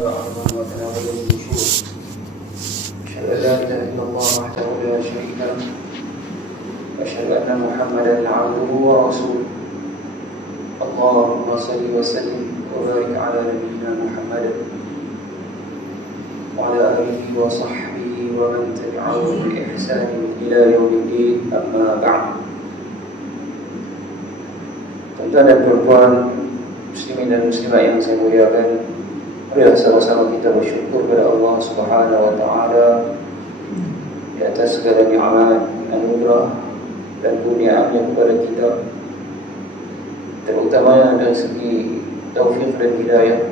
وأرضا وتناول النشور. أشهد أن لا إله إلا الله وحده لا شريك له، وأشهد أن محمدا عبده ورسوله. اللهم صل وسلم وبارك على نبينا محمد وعلى آله وصحبه ومن تبعهم بإحسان إلى يوم الدين. أما بعد. Tuan-tuan dan perempuan, muslimin dan muslimat yang saya muliakan, marilah sama-sama kita bersyukur kepada Allah Subhanahu wa taala di atas segala nikmat, anugerah dan kurnia-Nya kepada kita, terutamanya dari segi taufik dan hidayah.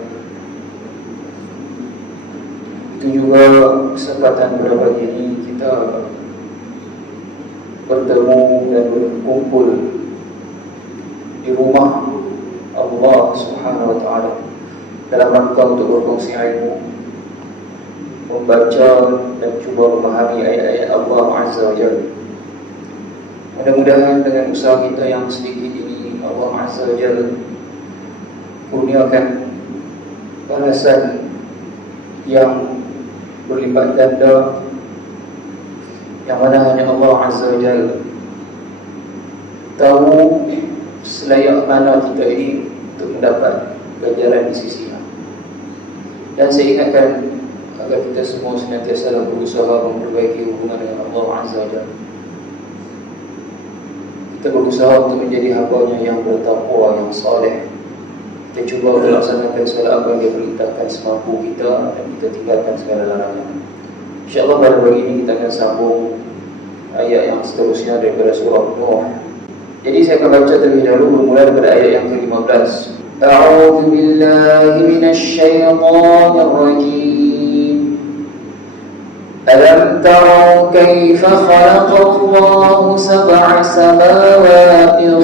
Itu juga kesempatan pada pagi ini kita bertemu dan berkumpul di rumah Allah Subhanahu wa taala dalam rangka untuk berkongsi ilmu, membaca dan cuba memahami ayat-ayat Allah Azza wa Jalla. Mudah-mudahan dengan usaha kita yang sedikit ini, Allah Azza wa Jalla kurniakan balasan yang berlipat ganda, yang mana hanya Allah Azza wa Jalla tahu selayak mana kita ini untuk mendapat ganjaran di sisinya. Dan saya ingatkan agar kita semua senantiasa berusaha memperbaiki hubungan dengan Allah Azza wa Jalla. Kita berusaha untuk menjadi hamba-Nya yang bertakwa, yang saleh. Kita cuba melaksanakan segala apa yang Dia perintahkan semampu kita, dan kita tinggalkan segala larangan. InsyaAllah pada pagi ini kita akan sambung ayat yang seterusnya daripada surah Nuh. Jadi saya akan baca terlebih dahulu bermula daripada ayat yang ke-15. A'udzu billahi minasy syaithanir rajim. Alam tarau kaifa khalaqa Allahu sab'a samawati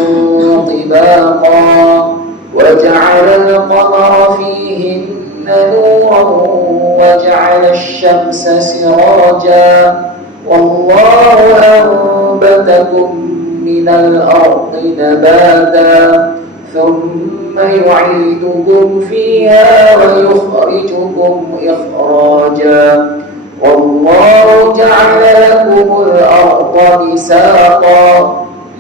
tibaqa wa ja'ala al-qamara fihinna nuran wa ja'ala asy-syamsa sirajan wallahu anbatakum من الأرض نباتا ثم يعيدكم فيها ويخرجكم إخراجا والله جعل لكم الأرض بساطا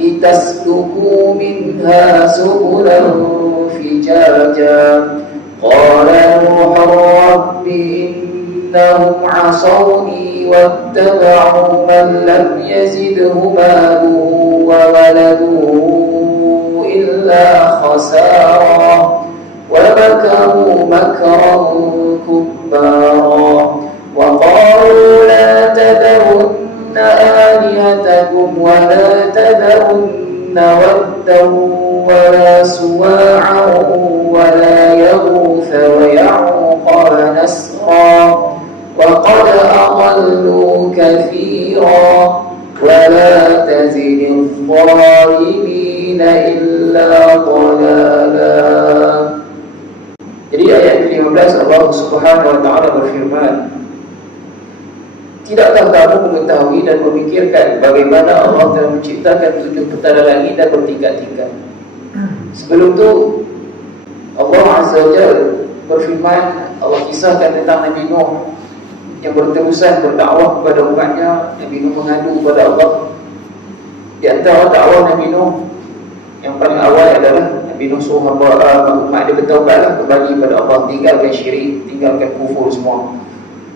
لتسلكوا منها سبلا فجاجا قال نوح رب إنهم عصوني واتبعوا من لم يزده ماله وولده إلا خسارا ومكروا مكرا كبارا وقالوا لا تذرن آلهتكم ولا تذرن ودا ولا سواعا ولا يغوث ويعوق ونسرا وقد أضلوا كثيرا ولا تزد الظالمين إلا ضلالا. Jadi ayat ke-15 Allah Subhanahu wa taala berfirman, tidakkah kamu mengetahui dan memikirkan bagaimana Allah telah menciptakan 7 petala langit dan bertingkat-tingkat. Sebelum itu Allah Azza wa Jalla berfirman, Allah kisahkan tentang Nabi Nuh yang berterusan berdakwah kepada umatnya. Nabi Nuh mengadu kepada Allah. Di antara dakwah Nabi Nuh yang paling awal adalah Nabi Nuh suruh umat dia bertaubatlah, kembali kepada Allah, tinggalkan syirik, tinggalkan kufur semua.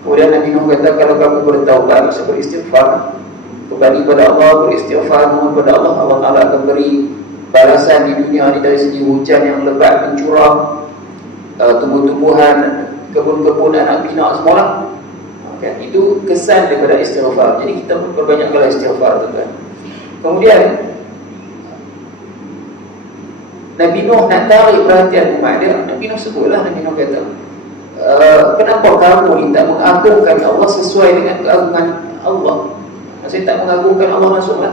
Kemudian Nabi Nuh kata, kalau kamu bertaubat, bisa beristighfar, kembali kepada Allah, beristighfar, mohon kepada Allah, Allah Ta'ala akan beri balasan di dunia ini dari segi hujan yang lebat mencurah, tumbuh-tumbuhan, kebun-kebun, anak pinak semua. Okay. Itu kesan daripada istighfar. Jadi kita pun perbanyakkanlah istighfar, tuan-tuan. Kemudian Nabi Nuh nak tarik perhatian umat dia. Nabi Nuh sebutlah, Nabi Nuh kata, kenapa kamu ni tak mengagungkan Allah sesuai dengan keagungan Allah? Maksudnya tak mengagungkan Allah, maksudlah.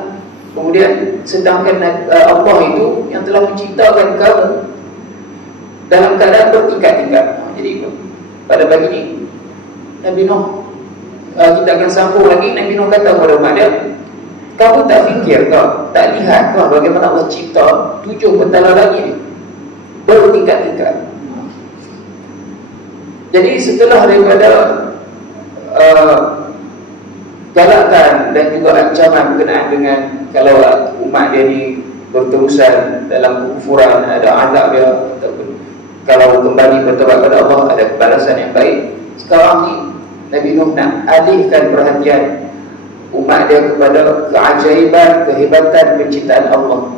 Kemudian sedangkan Allah itu yang telah menciptakan kamu dalam keadaan bertingkat-tingkat. Jadi pada pagi ini Nabi Nuh, kita akan sambung lagi. Nabi Nuh kata kepada umat dia, kamu tak fikir kau, tak lihat kau bagaimana Allah cipta 7 petala langit ni bertingkat-tingkat. Jadi setelah daripada galakan dan juga ancaman berkenaan dengan kalau umat dia ni berterusan dalam kekufuran, ada azab dia, ataupun kalau kembali bertobat kepada Allah ada balasan yang baik. Sekarang ni Nabi Nuh nak alihkan perhatian umat dia kepada keajaiban, kehebatan penciptaan Allah.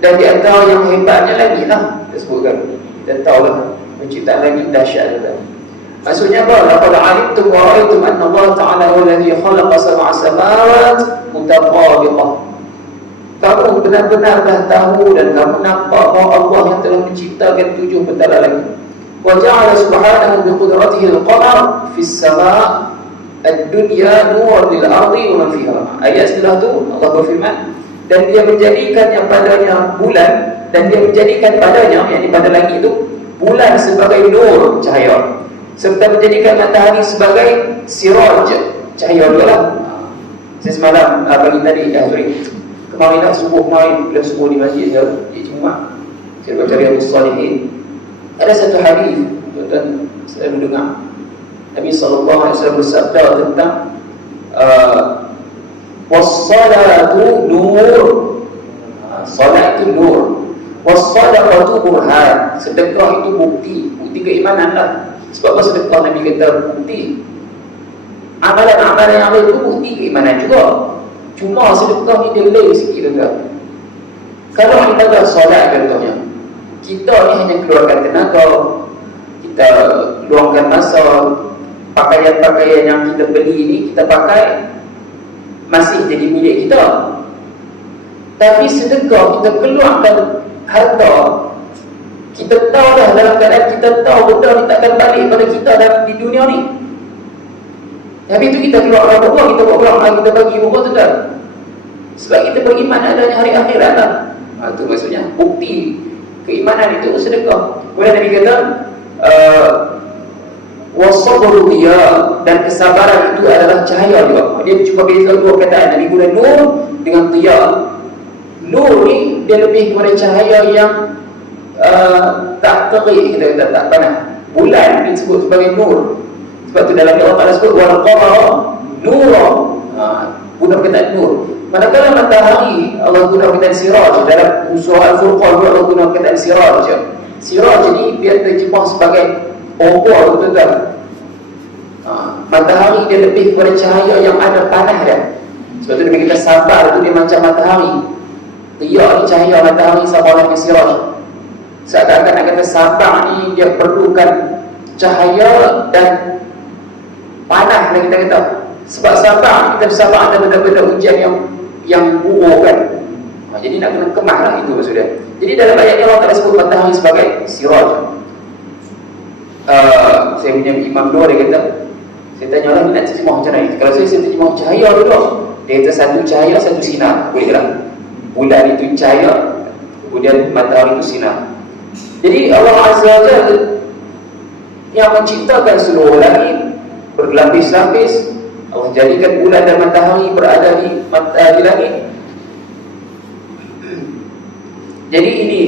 Dan di antara yang hebatnya lagi lah, kita sebutkan, kita tahulah penciptaan lagi dahsyat juga. Maksudnya apa? Laqad alimtum wa ra'aytum anna Allah Ta'ala huwa alladhi khalaqa sab'a samawat mutaqabiqah. Kamu benar-benar dah tahu dan kamu nampak bahawa Allah yang telah menciptakan 7 pentala langit. Wa ja'ala subhanahu biqudratihi al-qamar fi as-sama' ad-dunya nuran lil ardi wa man fiha. Ayat setelah tu Allah berfirman, dan dia menjadikannya padanya bulan, dan dia menjadikan padanya, yakni pada langit itu, bulan sebagai nur, cahaya, serta menjadikan matahari sebagai siraj, cahaya juga lah. Saya semalam pagi tadi, kemarin lah, subuh kemarin, bila subuh di masjid saya, di Jumaat, saya baca Riyadhus Shalihin. Ada satu hadis tuan-tuan selalu dengar, Nabi SAW bersabda tentang was-salatu nur, salat itu nur, was-sadaqatu burhan, sedekah itu bukti keimanan lah. Sebab apa sedekah Nabi kata bukti? Amalan-amalan yang lain itu bukti keimanan juga. Cuma sedekah ni dia lain sikit juga. Kalau ibadah solat contohnya, kita ni hanya keluarkan tenaga, kita luangkan masa, pakaian-pakaian yang kita beli ni kita pakai masih jadi milik kita. Tapi sedekah kita keluarkan harta, kita tahu dah dalam keadaan kita tahu benda ni takkan balik pada kita dalam di dunia ni. Tapi itu kita keluar apa, kita buat pulang, kita bagi rumah tu dah. Sebab kita beriman adanya hari akhirat lah. Itu maksudnya bukti keimanan itu sedekah. Kemudian Nabi kata wasabru dia, dan kesabaran itu adalah cahaya juga. Dia cuba beza dua kataan, Nabi guna nur dengan dia. Nur ni dia lebih kepada cahaya yang tak terik, kita kata tak panas. Bulan disebut sebagai nur. Sebab tu dalam Allah Ta'ala sebut wal qamara nura, guna perkataan nur. Manakala matahari Allah guna perkataan siraj. Dalam surah Al-Furqan Allah guna perkataan siraj. Siraj ni biar terjemah sebagai obor, betul-betul. Matahari dia lebih kepada cahaya yang ada panas dia. Sebab tu kita sabar tu dia macam matahari. Riak ni cahaya matahari sama dengan siraj. Seakan-akan nak kata sabar ni dia perlukan cahaya dan panas lah kita kata. Sebab sabar, kita bersabar ada benda-benda ujian yang buruk kan. Jadi nak kena kemas lah, itu maksudnya. Jadi dalam ayat ni Allah Ta'ala sebut matahari sebagai siraj. Saya punya imam dua, dia kata, saya tanya lah, nak terjemah macam mana? Kalau saya terjemah cahaya dulu, dia kata satu cahaya, satu sinar, boleh ke tak? Bulan itu cahaya, kemudian matahari itu sinar. Jadi Allah Azza wa Jalla yang menciptakan seluruh langit berlapis-lapis, Allah jadikan bulan dan matahari berada di langit. Jadi ini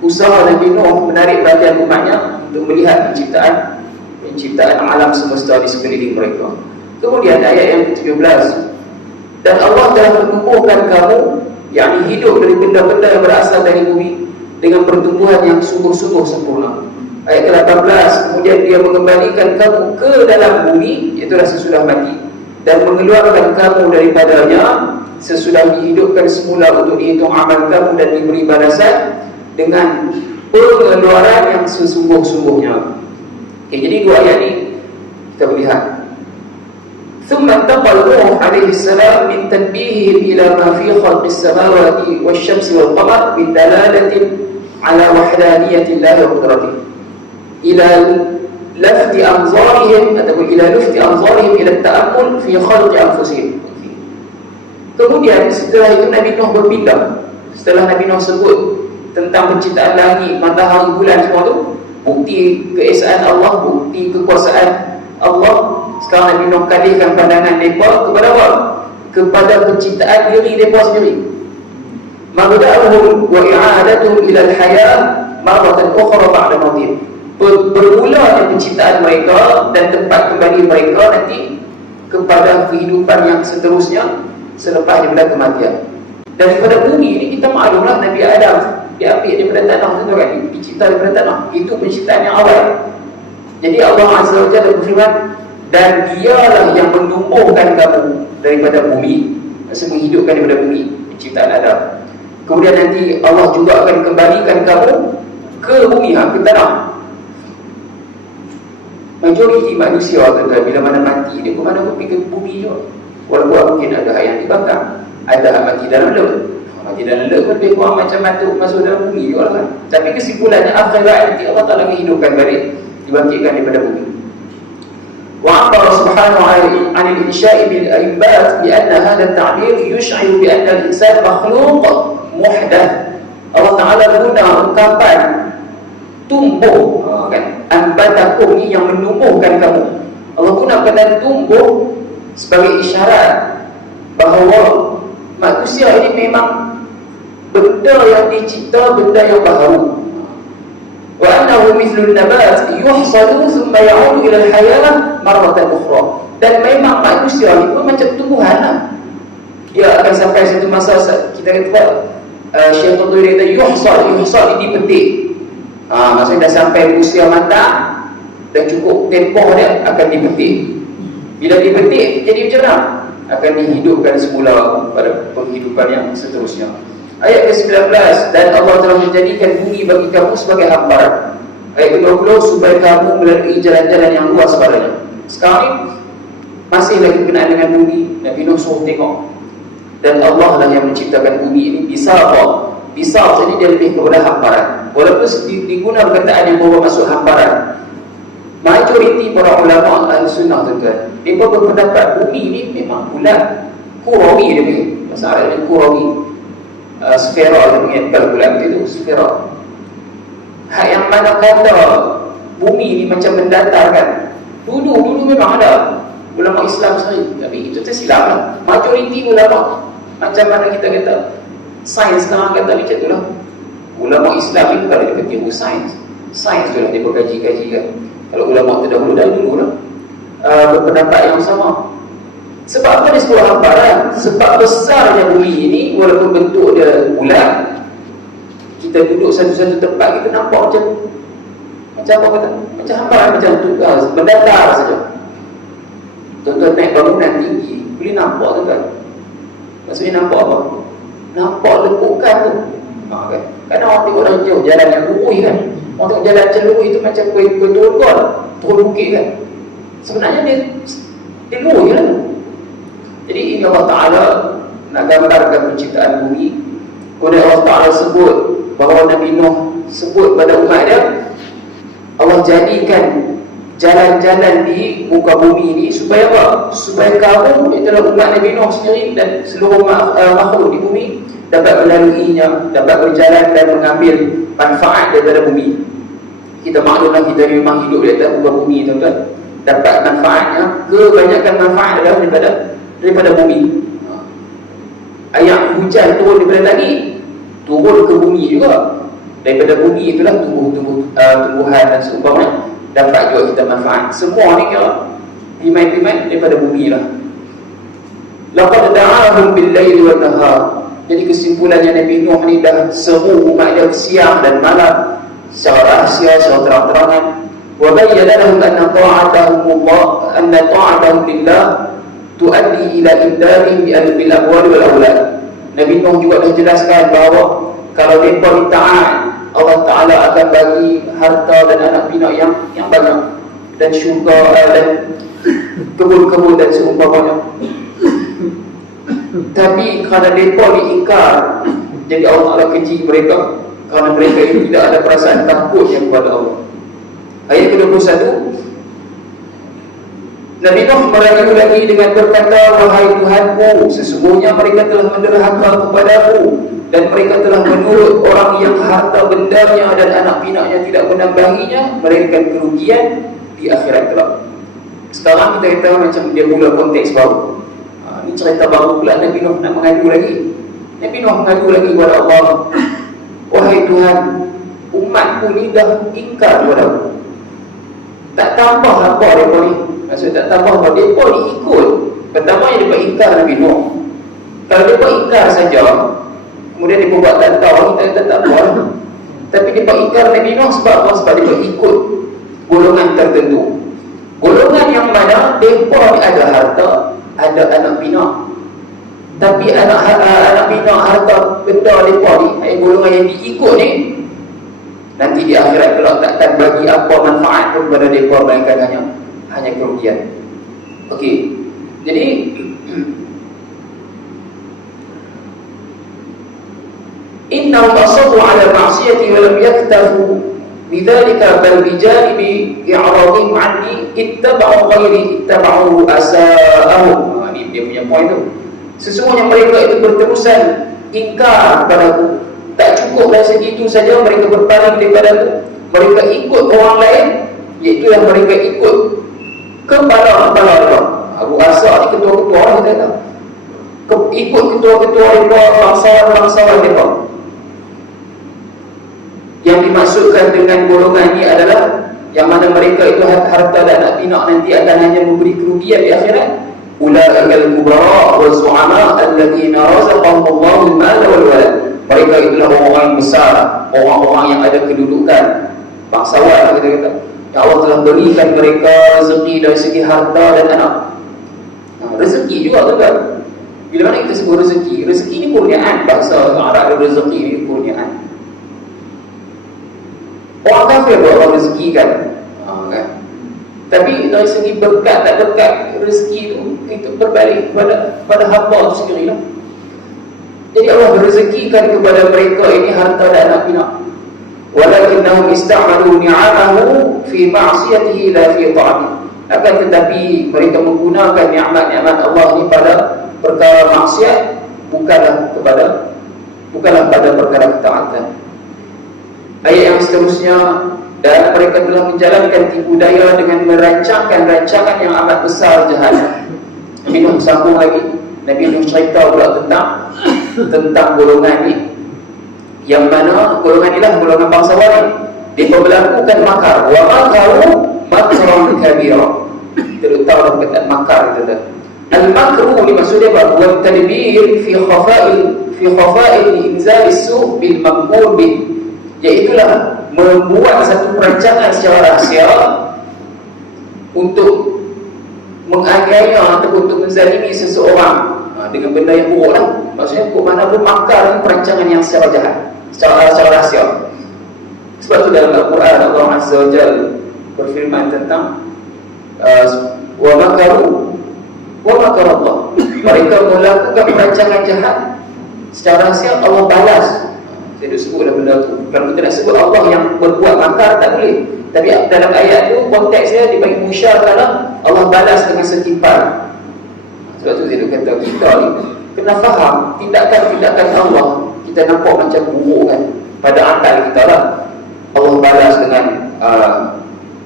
usaha Nabi Nuh menarik perhatian umatnya untuk melihat penciptaan alam semesta di sekeliling mereka. Kemudian ayat yang ke-17, dan Allah telah menumbuhkan kamu, yakni hidup dari benda-benda yang berasal dari bumi, dengan pertumbuhan yang sungguh-sungguh sempurna. Ayat ke-18, kemudian dia mengembalikan kamu ke dalam bumi, itulah sesudah mati, dan mengeluarkan kamu daripadanya sesudah dihidupkan semula untuk dihitung amal kamu dan diberi balasan dengan pengeluaran yang sesungguh-sungguhnya. Jadi dua ayat ini kita melihat. ثم انتقل نوح عليه السلام من تنبيههم إلى ما في خلق السماوات والشمس والقمر من دلالة على وحدانية الله وقدرته إلى لفت أنظارهم إلى التأمل في خلق أنفسهم. Kemudian setelah itu Nabi Nuh berpindah. Setelah Nabi Nuh sebut tentang penciptaan langit, matahari, bulan, semua tu bukti keesaan Allah, bukti kekuasaan Allah. Sekarang Nabi Nuh kalihkan pandangan mereka kepada apa? Kepada penciptaan diri mereka sendiri. Mabda'uhum wa i'adatuhum ila al-hayah marratan ukhra ba'da mautihim. bermulanya penciptaan mereka dan tempat kembali mereka nanti kepada kehidupan yang seterusnya selepas daripada kematian. Daripada bumi ini kita maklumlah Nabi Adam diambil daripada tanah, tentu kan, dicipta daripada tanah. Itu penciptaan yang awal. Jadi Allah Azza wa Jalla berfirman, dan dialah yang menumbuhkan kamu daripada bumi, maksud menghidupkan daripada bumi, penciptaan Adam. Kemudian nanti Allah juga akan kembalikan kamu ke bumi, ke tanah. Majoriti manusia tuan-tuan, bila mana mati dia ke mana pun pergi ke bumi juga. Walaupun mungkin ada yang dibakar, ada yang mati dalam laut. Mati dalam laut lebih kurang macam masuk dalam bumi juga kan. Tapi kesimpulannya akhirat nanti Allah Ta'ala akan hidupkan balik, dibangkitkan daripada bumi. وعبر سبحانه عن الإنشاء بالإنبات بأن هذا التعبير يشعر بأن الإنسان مخلوق محدث. Allah Ta'ala guna ungkapan tumbuh, kan? Anbatakum ni yang menumbuhkan kamu. Allah guna kata tumbuh sebagai isyarat bahawa manusia ini memang benda yang dicipta, benda yang baharu. Wa annahu mithlun nabat yuhsadu thumma ya'udu ila al-hayah marratan ukhra. Dan memang manusia ni pun macam tumbuhan lah. Dia akan sampai satu masa kita kata syaitan tu dia kata yuhsad dipetik. Maksudnya dah sampai usia matang, dah cukup tempoh dia akan dipetik. Bila dipetik jadi macam mana? Akan dihidupkan semula pada penghidupan yang seterusnya. Ayat ke-19, dan Allah telah menjadikan bumi bagi kamu sebagai hamparan. Ayat ke-20, supaya kamu melalui jalan-jalan yang luas padanya. Sekarang ni masih lagi berkenaan dengan bumi. Nabi Nuh suruh tengok, dan Allah lah yang menciptakan bumi ini. Bisar jadi dia lebih kepada hamparan. Walaupun digunakan perkataan yang bawa masuk hamparan, majoriti para ulama Ahlussunnah tuan-tuan, dia berpendapat bumi ini memang bulat, kurawi dia panggil. Bahasa Arab ni kurawi, sfera dia panggil. Kalau bulat itu sfera. Hak yang mana kata bumi ini macam mendatar kan, dulu memang ada ulama Islam sendiri, tapi itu tersilap lah. Majoriti ulama, macam mana kita kata sains sekarang kata macam tu lah. Ulama Islam itu kalau dia ketiru sains tu lah dia berkaji-kaji kan. Kalau ulama terdahulu lah berpendapat yang sama. Sebab apa dia sebuah hamparan? Sebab besarnya bumi ini, walaupun bentuk dia bulat, kita duduk satu-satu tempat kita nampak macam apa kata? Macam hamparan, macam tu, mendatar saja. Tuan-tuan naik bangunan tinggi, boleh nampak tuan-tuan. Maksudnya nampak apa? Nampak lekukan tu. Kan? Kadang orang tengok orang jauh, jalan yang lurus kan. Orang tengok jalan lurus itu macam turun bukit kan. Sebenarnya dia lurus je lah. Jadi ini Allah Ta'ala nak gambarkan penciptaan bumi. Kemudian Allah Ta'ala sebut bahawa Nabi Nuh sebut pada umat dia, Allah jadikan jalan-jalan di muka bumi ini supaya apa? Supaya kamu, itulah umat Nabi Nuh sendiri dan seluruh makhluk di bumi, dapat melaluinya, dapat berjalan dan mengambil manfaat daripada bumi. Kita maklumlah kita memang hidup di atas muka bumi tuan-tuan. Dapat manfaatnya, kebanyakan manfaat adalah daripada bumi. Ayat hujan turun daripada langit, turun ke bumi juga. Daripada bumi itulah tumbuhan dan seumpamanya dapat juga kita manfaat. Semua ni kira primat-primat daripada bumi lah. Laqad da'ahum bil-laili wan-nahar. Jadi kesimpulannya Nabi Nuh ni dah seru umat dia siang dan malam secara rahsia, secara terang-terangan. Wa bayyana lahum anna ta'atahum lillah tuaddi ila imdadihim bil amwal wal aulad. Nabi Nuh juga dah jelaskan bahawa kalau mereka ditaat, Allah Ta'ala akan bagi harta dan anak pinak yang banyak, dan syurga dan kebun-kebun dan seumpamanya. Tapi kerana mereka diingkar, jadi Allah Ta'ala keji mereka, kerana mereka itu tidak ada perasaan takutnya kepada Allah. Ayat ke-21, Nabi Nuh merayu lagi dengan berkata, wahai Tuhanku, sesungguhnya mereka telah menderhaka kepadaku, dan mereka telah menurut orang yang harta bendanya dan anak pinaknya tidak menambahinya, melainkan kerugian di akhirat kelak. Sekarang kita kata macam dia mula konteks baru. Ini cerita baru pula. Nabi Nuh nak mengadu lagi. Nabi Nuh mengadu lagi kepada Allah, wahai Tuhan, umatku ni dah ingkar kepada aku. Tak tambah apa mereka ni. Maksud tak tambah apa, mereka ni ikut. Pertama yang mereka ingkar Nabi Nuh. Kalau mereka ingkar saja, kemudian mereka buat tak tahu, kita kata tak apa. Tapi mereka ingkar Nabi Nuh sebab apa? Sebab mereka ikut golongan tertentu. Golongan yang mana mereka ni ada harta, ada anak pinak. Tapi anak pinak, harta, benda mereka ni, golongan yang diikut ni, nanti di akhirat kalau takkan bagi apa manfaat pun kepada mereka, melainkan hanya kerugian. Okey. Jadi innahum asarru ala ma'siyati wa lam yaktafu bidzalika bal bijanibi i'radihim 'anni ittaba'u ghairi ittaba'u asa'ahum. Ini dia punya poin tu. Sesungguhnya mereka itu berterusan ingkar kepadaku. Tak cukup dari segi itu saja mereka berpaling daripada itu. Mereka ikut orang lain, iaitu yang mereka ikut kepala-kepala mereka. Abu Asa ni ketua-ketua orang kita tahu. Ikut ketua-ketua mereka, bangsawan-bangsawan mereka. Yang dimaksudkan dengan golongan ini adalah yang mana mereka itu harta dan anak pinak nanti akan hanya memberi kerugian di akhirat. Ulaikal kubara wa su'ama alladhina razaqahumullahu al-mala wal walad. Mereka itulah orang-orang besar, orang-orang yang ada kedudukan, bangsawan kita kata. Ya Allah telah berikan mereka rezeki dari segi harta dan anak. Rezeki juga tuan. Bila mana kita sebut rezeki? Rezeki ni kurniaan. Bahasa Arab ada rezeki ni kurniaan. Orang kafir buat orang rezeki kan? Kan? Tapi dari segi berkat tak berkat, rezeki itu berbalik pada hamba itu sendiri lah. Jadi Allah berezekikan kepada mereka ini harta dan anak pinak. Walakinnahum ista'malu ni'amahu fi ma'siyatihi la fi ta'atihi. Akan tetapi mereka menggunakan nikmat-nikmat Allah ini pada perkara maksiat, bukanlah pada perkara ketaatan. Ayat yang seterusnya, dan mereka telah menjalankan tipu daya dengan merancangkan rancangan yang amat besar jahat. Nabi Nuh sambung lagi. Nabi Nuh cerita pula tentang golongan ni, yang mana golongan inilah golongan bangsawan ni. Dia melakukan makar. Wa makaru makran kabira. Terutama perkataan makar itu. Al-makru ni maksudnya apa? Wa tadbir fi khafa'il inzal as-su' bil maqbul bih. Iaitulah membuat satu perancangan secara rahsia untuk menganiaya atau untuk menzalimi seseorang dengan benda yang buruk lah. Maksudnya mana pun makar perancangan yang secara jahat, secara rahsia. Sebab tu dalam Al-Quran Allah Azza wa Jalla berfirman tentang wa makaru wa makar Allah. Mereka melakukan perancangan jahat secara rahsia, Allah balas. Saya dah sebutlah benda tu. Kalau kita nak sebut Allah yang berbuat makar, tak boleh. Tapi dalam ayat tu konteksnya dibagi musyarakah, Allah balas dengan setimpal. Sebab tu saya kata kita ni kena faham tindakan-tindakan Allah kita nampak macam buruk kan, pada akal kita lah. Allah balas dengan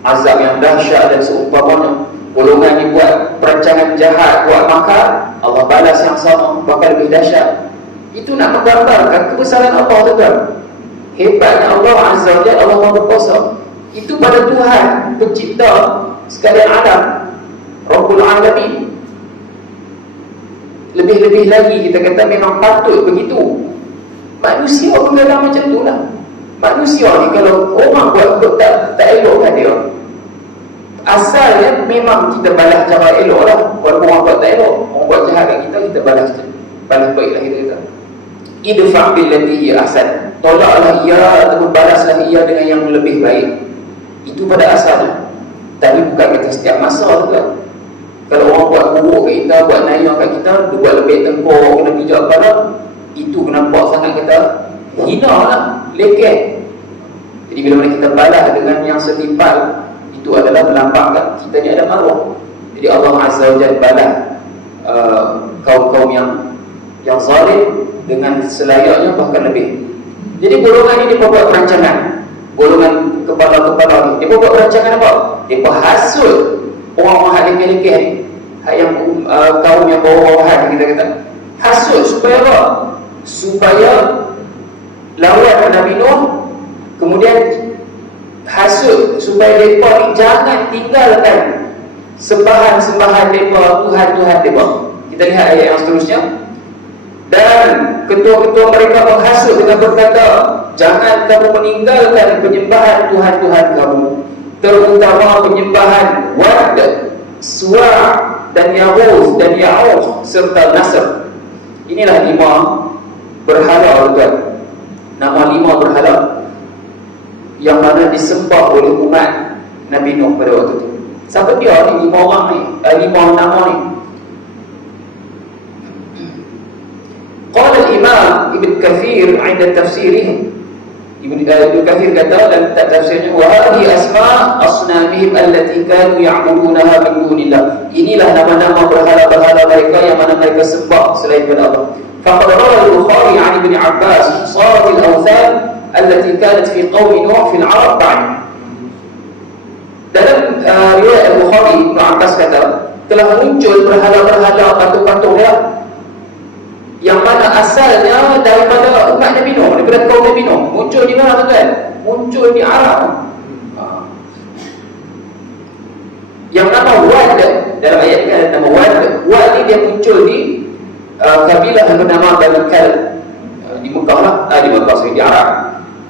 azab yang dahsyat dan seumpamanya. Golongan ni buat perancangan jahat, buat makar, Allah balas yang sama, bahkan lebih dahsyat. Itu nak menggambarkan kebesaran Allah, tuan. Hebatnya Allah Azza wa Jalla, Allah Maha Berkuasa. Itu pada Tuhan pencipta sekalian alam, Rabbul Alamin. Lebih-lebih lagi kita kata memang patut begitu. Manusia pun dalam macam tu lah. Manusia ni kalau orang buat tak elokkan dia, asalnya memang kita balas cara elok lah. Walaupun orang buat tak elok, orang buat jahat kat kita balas baik lah kita kata. Idfa' billati hiya ahsan. Tolaklah ia atau balaslah ia dengan yang lebih baik. Itu pada asalnya. Tapi bukan kata setiap masa juga. Kalau orang buat buruk kat kita, buat naya kat kita, dia buat lebih tengkor, kena bijak kepala, itu nampak sangat kata hina lah, lekeh. Jadi bila mana kita balas dengan yang setimpal, itu adalah melambangkan kita ni ada maruah. Jadi Allah Azza wa Jalla balas kaum-kaum yang zalim dengan selayaknya, bahkan lebih. Jadi golongan ini dia buat perancangan. Golongan kepala-kepala ni dia buat perancangan apa? Dia hasut orang-orang lekeh-lekeh ni, yang kaum yang bawah-bawahan kita kata. Hasut supaya apa? Supaya lawan Nabi Nuh, kemudian hasut supaya mereka ni jangan tinggalkan sembahan-sembahan mereka, Tuhan-Tuhan mereka. Kita lihat ayat yang seterusnya. Dan ketua-ketua mereka menghasut dengan berkata, jangan kamu meninggalkan penyembahan Tuhan-Tuhan kamu, terutama penyembahan Wad, Suwa' dan Yahuz dan Ya'uq serta Nasr. Inilah 5 berhala, tuan. Nama 5 berhala yang mana disembah oleh umat Nabi Nuh pada waktu itu. Siapa dia ni 5 orang ni, 5 nama ni? Qala al-Imam Ibn Kathir 'inda tafsirih. Ibn Kathir kata dalam tafsirnya, wa hadhihi asma' asnamihim allati kanu ya'budunaha min dunillah. Inilah nama-nama berhala-berhala mereka yang mana mereka sembah selain daripada Allah. Faqad rawa al-Bukhari 'an Ibn Abbas sarat al-awthan allati kanat fi qaumi Nuh fil 'Arab ba'd. Dalam riwayat Al-Bukhari, Ibn Abbas kata, telah muncul berhala-berhala patung-patung dia yang mana asalnya daripada umat Nabi Nuh, daripada kaum Nabi Nuh. Muncul di mana, tuan? Muncul di Arab. Yang nama Wad, dalam ayat ini ada nama Wad. Wad ni dia muncul di kabilah yang bernama Bani Kalb di Mekah lah, di Arab.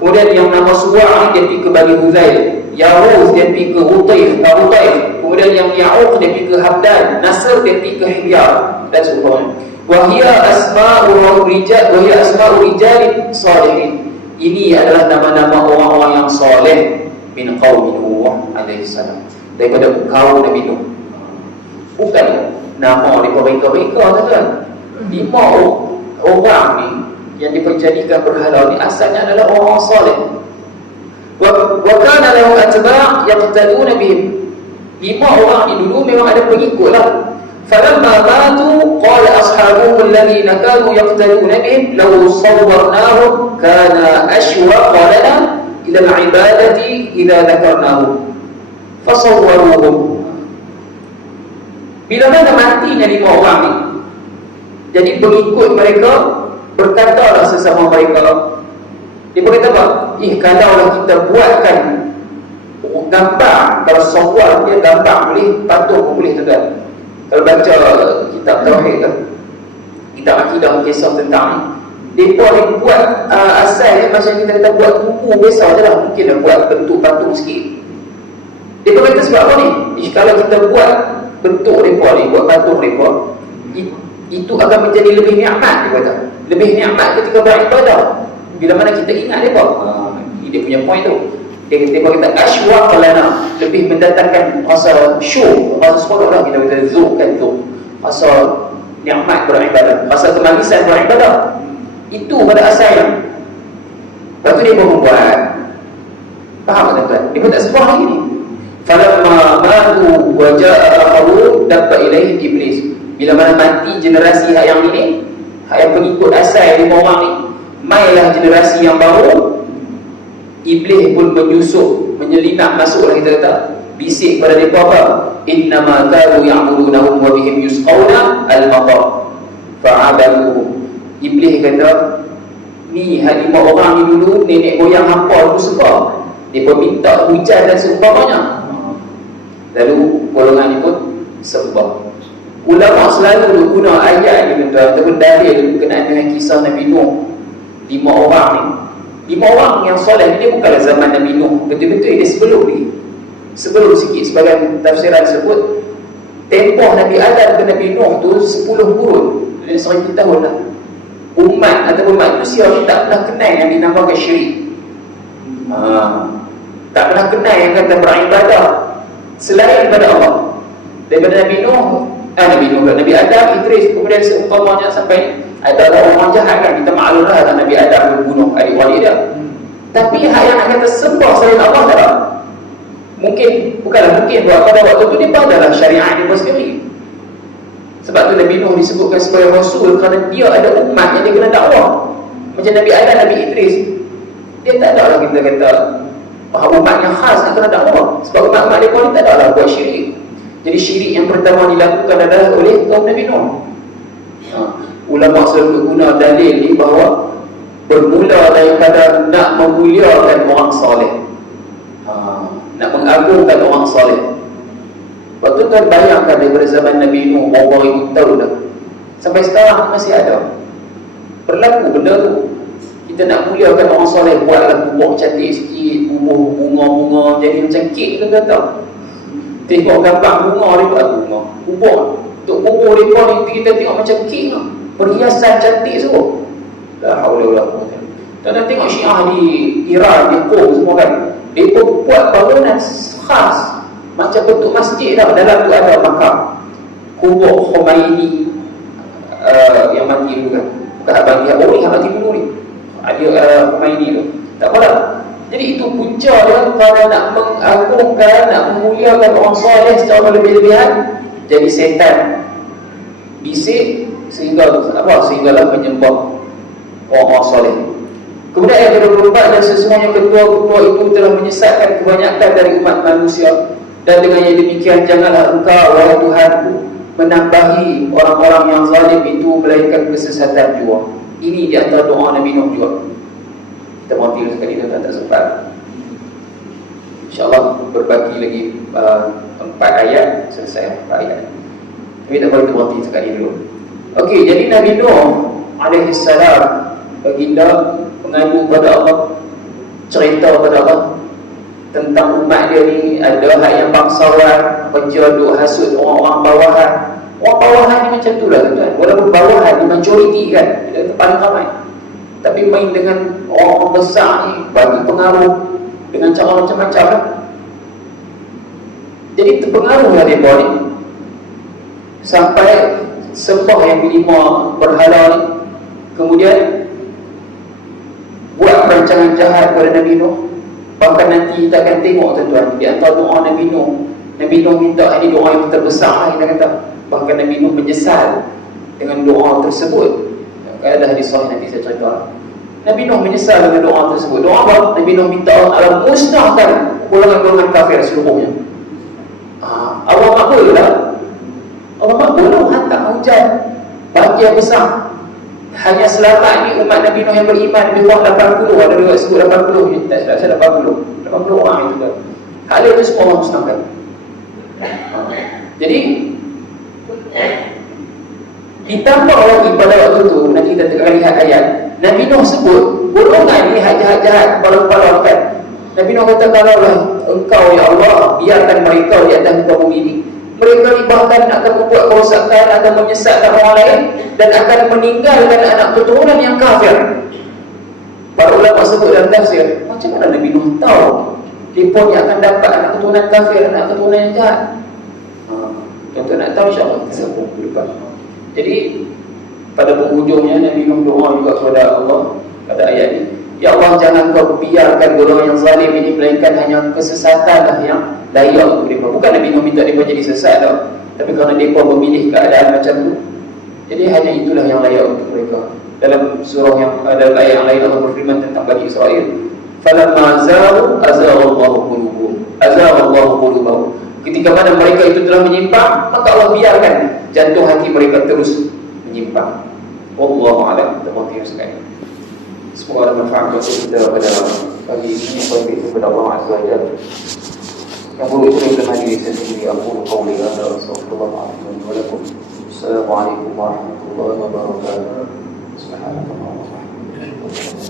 Kemudian yang nama Suwa' ni dia pergi ke Bani Huzail, Yahuz dia pergi ke Hutaif. Kemudian yang Ya'uq dia pergi ke Habdan, Nasr dia pergi ke Himyar dan sebagainya. Wahia asma'u rijal salihin. Ini adalah nama-nama orang-orang yang soleh min qaum Nuh alaihi salam, daripada kaum Nabi Nuh. Bukan nama mereka-mereka, tuan. 5 orang ni yang diperjadikan berhala ni asalnya adalah orang soleh. Wa kana lahum atba' yaqtaduna bihim. 5 orang ni dulu memang ada pengikutlah. فَلَمَّا مَاتُوا قَالَ أَصْحَابُهُمُ الَّذِينَ كَانُوا يَقْتَدُونَ بِهِمْ لَوْ صَوَّرْنَاهُمْ كَانَ أَشْوَقَ لَنَا إِلَى الْعِبَادَةِ إِذَا ذَكَرْنَاهُمْ فَصَوَّرُوهُمْ. Bila mana matinya 5 orang ni, jadi pengikut mereka berkatalah sesama mereka, dia berkata apa? Kalaulah kita buatkan gambar, kalau sawar dia gambar boleh, patung pun boleh, tuan. Kalau baca kitab Tauhid tu, kitab akidah kisah tentang ni, mereka ni buat asal macam kita kata buat buku biasa je lah, mungkin dah buat bentuk patung sikit. Mereka kata sebab apa ni? Kalau kita buat bentuk mereka ni, buat patung mereka, itu akan menjadi lebih nikmat, dia kata. Lebih nikmat ketika beribadah, bila mana kita ingat mereka. Dia punya point tu. Dia kata asywa qalana, lebih mendatangkan rasa syuk, rasa seronok lah, kita kata zuk kan, zuk, rasa nikmat beribadah, rasa kemanisan beribadah. Itu pada asalnya. Lepas tu dia pun membuat, faham tak tuan? Dia pun tak sebab lagi ni. Falamma matu wa ja'a akharun dabba ilaihi iblis. Bila mana mati generasi yang ini, yang pengikut asal 5 orang ni, mailah generasi yang baru. Iblis pun menyusup, menyelinap masuklah, kita kata, bisik pada mereka apa? Innama kanu ya'budunahum wa bihim yusqawna al-matar fa'abaduhum. Iblis kata, ni 5 orang ni dulu nenek moyang hampa dulu suka, dia pun minta hujan dan seumpamanya. Lalu golongan ni pun sembah. Ulama selalu guna ayat ni, tuan, ataupun dalil berkenaan dengan kisah Nabi Nuh. 5 orang ni, 5 orang yang soleh, dia bukanlah zaman Nabi Nuh, betul-betul dia sebelum ni. Sebelum sikit, sebagai tafsiran sebut, tempoh Nabi Adam ke Nabi Nuh tu 10 kurun, 1000 tahun lah. Umat ataupun manusia ni tak pernah kenal yang dinamakan syirik. Tak pernah kenal yang kata beribadah selain daripada Allah. Daripada Nabi Adam, Idris, kemudian seumpamanya sampai ada orang jahat kan, kita maklumlah kan Nabi Adam membunuh adik-adik dia. Tapi hak yang nak kata sembah selain Allah tak? Bukanlah mungkin buat pada waktu tu dia adalah syariat dia sendiri. Sebab tu Nabi Nuh disebutkan sebagai Rasul kerana dia ada umat yang dia kena dakwah. Macam Nabi Adam, Nabi Idris, dia tak ada lah kita kata umat yang khas yang kena dakwah. Sebab umat-umat dia pun tak ada lah buat syirik. Jadi syirik yang pertama dilakukan adalah oleh kaum Nabi Nuh. Ulama selalu guna dalil ni bahawa bermula daripada nak memuliakan orang soleh. nak mengagungkan orang soleh. Lepas tu tuan bayangkan daripada zaman Nabi Nuh berapa ribu tahun dah, sampai sekarang masih ada berlaku benda tu. Kita nak muliakan orang soleh, buatlah kubur cantik sikit, kubur bunga-bunga jadi macam kek ke kata. Tengok gambar bunga dia buat bunga kubur, untuk kubur dia ni kita tengok macam kek lah, perhiasan cantik semua. La haula wala quwwata. Tuan tengok Syiah di Iran, di Qom semua kan, mereka buat bangunan khas macam bentuk masjid dah. Dalam tu ada makam kubur Khomeini yang mati dulu kan, bukan abang dia, oh ni yang mati dulu ni, ada Khomeini tu. Tak apa lah. Jadi itu punca dia pada nak mengagungkan, nak memuliakan orang soleh secara lebih-lebihan. Jadi setan bisik sehinggalah menyembah orang-orang soleh. Kemudian ayat ke-24, dan sesungguhnya ketua-ketua itu telah menyesatkan kebanyakan dari umat manusia, dan dengan yang demikian janganlah engkau wahai Tuhanku menambahi orang-orang yang zalim itu melainkan kesesatan jua. Ini di antara doa Nabi Nuh juga. Kita mati sekali tuan tak sempat. InsyaAllah berbagi lagi 4 ayat, selesai 4 ayat. Tapi tak boleh berhenti sekali dulu. Okey, jadi Nabi Nuh alaihi salam, baginda, mengadu kepada Allah, cerita kepada Allah tentang umat dia ni ada hak yang bangsawan, kerja duk hasut orang-orang bawahan. Orang bawahan ni macam tu lah tuan. Walaupun bawahan ni majoriti kan, dia paling ramai, tapi main dengan orang besar ni, bagi pengaruh dengan cara macam-macam lah. Jadi terpengaruhlah mereka ni, sampai sembah yang kelima berhala ni, kemudian buat rancangan jahat kepada Nabi Nuh. Bahkan nanti kita akan tengok tuan-tuan, di antara doa Nabi Nuh minta, ini doa yang terbesar lah kita kata. Bahkan Nabi Nuh menyesal dengan doa tersebut. Ada hadis sahih nanti saya cerita. Nabi Nuh menyesal dengan doa tersebut. Doa apa? Nabi Nuh minta Allah musnahkan golongan-golongan kafir seluruhnya. Allah makbul lah. Allah makbul lah, hantar hujan bahagian besar. Hanya selamat ni umat Nabi Nuh yang beriman lebih kurang 80. Ada juga sebut 80, tak salah 80 orang itu kan. Hal itu semua Allah musnahkan. Jadi ditambah lagi pada waktu tu, nanti kita akan lihat ayat, Nabi Nuh sebut golongan ni jahat-jahat, kepala-kepala kan. Nabi Nuh kata, kalaulah engkau ya Allah biarkan mereka di atas muka bumi ini, mereka ni bahkan akan membuat kerosakan, akan menyesatkan orang lain, dan akan meninggalkan anak keturunan yang kafir. Para ulama sebut dalam tafsir, macam mana Nabi Nuh tahu mereka ni akan dapat anak keturunan kafir, anak keturunan yang jahat? Contoh nak tahu, insyaAllah kita sambung ke depan. Jadi pada penghujungnya Nabi Nuh doa juga kepada Allah pada ayat ini, ya Allah jangan kau biarkan golongan yang zalim ini, melainkan hanya kesesatanlah yang layak untuk mereka. Bukan Nabi Nuh minta mereka jadi sesat tau, tapi kerana mereka memilih keadaan macam tu, jadi hanya itulah yang layak untuk mereka. Dalam surah yang dalam ayat yang lain Allah berfirman tentang Bani Israel, falamma zaghu azagha Allahu qulubahum. Ketika mana mereka itu telah menyimpang, maka Allah biarkan jantung hati mereka terus menyimpang. Wallahu a'lam. Kita berhenti sekali. Semoga ada manfaat untuk kita pada pagi ini. Baik kepada Allah Azza wa Jalla. Yang buruk itu adalah majlis sendiri. Aku qauli hadza wa astaghfirullahaladzim wa lakum. Assalamualaikum warahmatullahi wabarakatuh. Subhanallah.